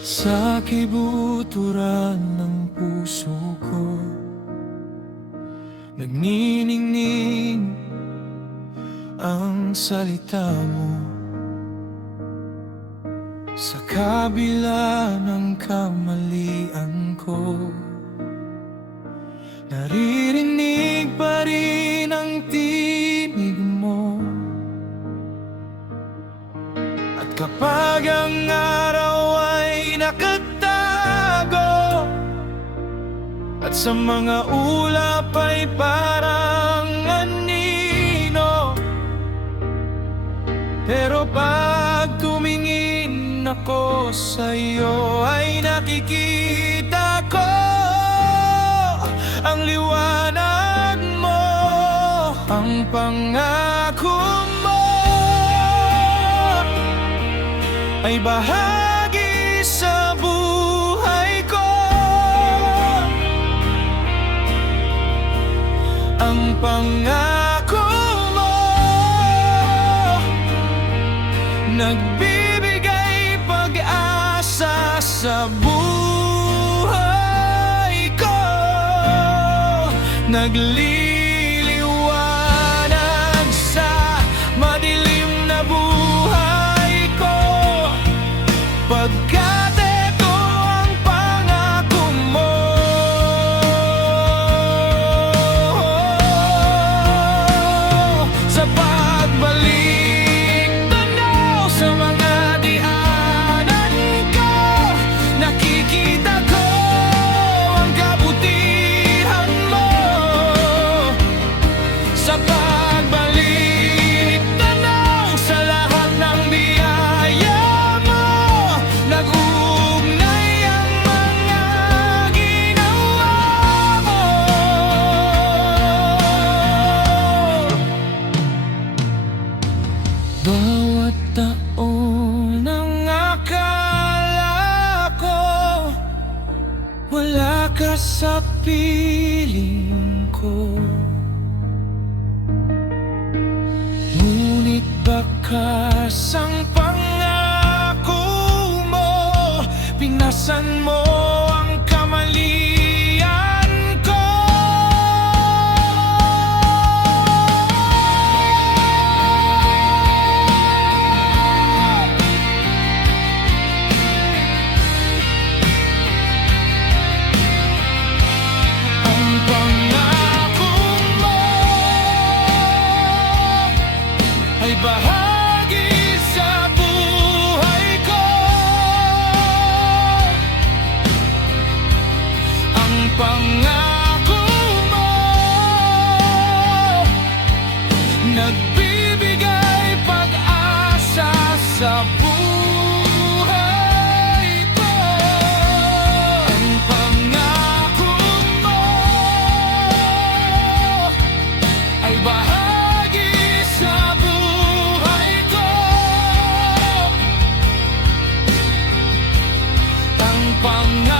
Sa kibuturan ng puso ko, nagniningning ang salita mo. Sa kabila ng kamalian ko, naririnig pa rin ang tinig mo. At kapag ang araw ay nakatago, at sa mga ulap ay parang anino, pero pag tumingin ako sa'yo ay nakikita ko ang liwanag mo, ang pangako mo ay bahagi sa buhay ko. Ang pangako mo nagbibigay pag-asa sa buhay ko. Nagliliwanag sa madilim na buhay ko, pagkat ito ang pangako mo. Sa pagbalik tanaw sa mga dianan ko, nakikita ko ang kabutihan mo. Sa pagbalik tanaw sa lahat ng biyaya mo, nag-uugnay ang mga ginawa mo. Bawat taon ang akala ko wala ka sa piling ko, ngunit bakas ang pangako mo, pinasan mo ang kamalian ko. Ang pangako mo ay bahagi sa buhay ko. Ang pangako mo nagbibigay pag-asa sa buhay ko. Ang pangako mo ay bahagi sa buhay ko. Ang pangako